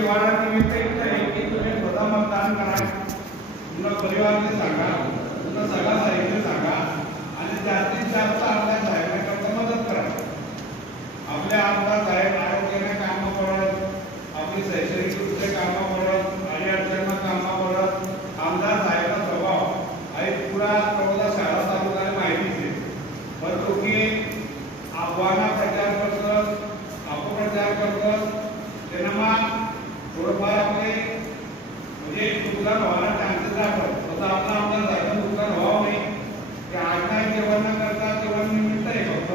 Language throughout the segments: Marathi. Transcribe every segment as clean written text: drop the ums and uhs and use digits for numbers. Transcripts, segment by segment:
निमित्त आहे की तुम्ही स्वतः मतदान करा, तुमच्या परिवाराने सांगा, तुमच्या सगळ्या साहेबांनी सांगा आणि जास्तीत जास्त आपल्या साहेबांना मदत करा. आपल्या आमदार साहेब आरोग्याने कामं करत, आपली शैक्षणिक दृष्ट्या कामं करत, अडचणींना कामं करत. आमदार साहेबांचा स्वभाव आहे पुरा प्रबोधा शाळा चालू झाली माहितीच आहे, पण तुम्ही आव्हाना प्रचार करतात, अपप्रचार करतात, त्यांना थोडंफार आपले म्हणजे नुकसान व्हायला चान्सेस राहतात. तसं आपला आमदार साहेबांना नुकसान व्हावं नाही की आज नाही जेवण न करता जेवण निमित्त आहे. फक्त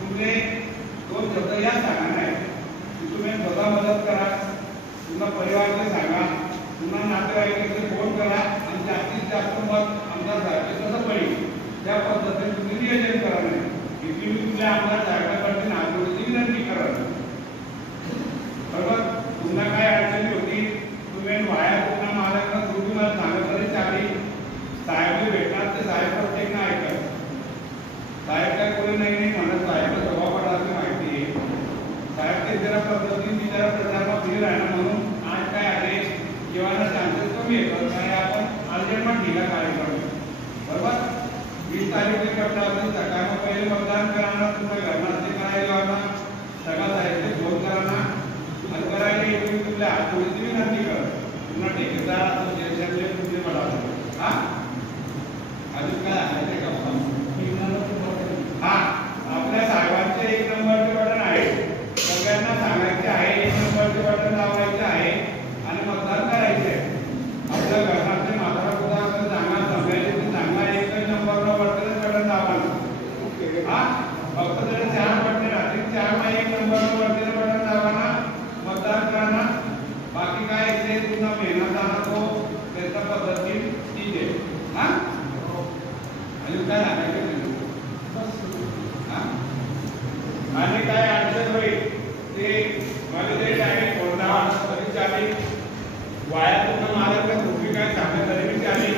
तुमचे दोन शब्द या सांगा नाही की तुम्ही स्वतः मदत करा, तुमच्या परिवाराने सांगा, पुन्हा नातेवाईकांचे फोन करा आणि जास्तीत जास्त मत आमदार साहेब कसं पडेल त्या पद्धतीने तुम्ही नियोजन करा. नाही इतकी मी तुमच्या आमदार साहेबांकडे नागरिकांची विनंती करा. बरोबर पुन्हा काय अडचणी होती तुम्ही वाया पुन्हा मालकांना तुम्ही मला सांगत तरी चालेल. साहेब भेटणार ते साहेब प्रत्येक नाही ऐकत. साहेब काय कोणी नाही म्हणत, साहेबचा स्वभाव पडायची माहिती आहे. साहेब ते जरा पद्धतीने जरा प्रचारात फिर आहे ना, म्हणून आज काय आहे जेव्हा चान्सेस कमी येतात काय आपण अर्जंटमध्ये ठिका कार्यक्रम. बरोबर 20 तारीख करता सकाळी पहिले मतदान करा, तुमच्या घरनाचे करायला सगळा साहेबचे फोन करा ना आणि करायला येऊन तुमच्या थोडीशी विनंती कर. पुन्हा ठेकेदार असोसिएशनचे तुमचे पडावे. हा अजून काय आहे का? हा आपल्या साहेबांचे 1 नंबरचे बटन आहे, सगळ्यांना सांगायचे आहे 1 नंबरचे बटन दाबायचे आहे आणि मतदान करायचे आहे. आपल्या घरातले म्हातारा सुद्धा आपल्याला सांगा सगळ्यांनी सांगा 1 नंबरला बटन दाबायला. हा फक्त जर 4 बटन राहतील 4 नाही 1 नंबरला बटन दाबाना मतदान करना. बाकी काय ते पुन्हा मेहनत आला तो त्याच्या पद्धतीने ठीक आहे. हा अजून काय सांगायचं आणि काय अडचण होईल ते मला ते डायरेक्ट फोन लावा तरी चालेल. वाया तुमच्या महाराष्ट्र तुम्ही काय सांगत तरी मी चालेल,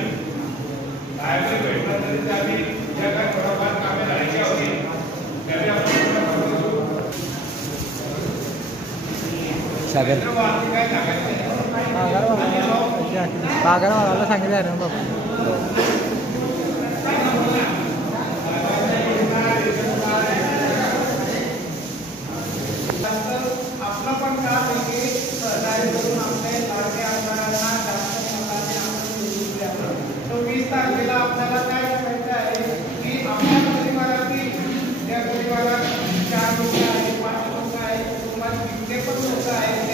साहेब भेटला तरी चालेल. ज्या काय थोडंफार कामे राहायची होती त्याने आपण काय सांगायचं पागरवाला सांगितलं ना बाबा. आपलं पण काम आहे की सहकार्य करून आपल्या लाडके आमदारांना जास्त मताने आपण निवडून द्यावं. तो 20 तारखेला आपल्याला काय करायचं आहे की आपल्या परिवारातील त्या परिवारात 4 लोक आहेत, 5 लोक आहेत, कुटुंबात जितके पण लोक आहेत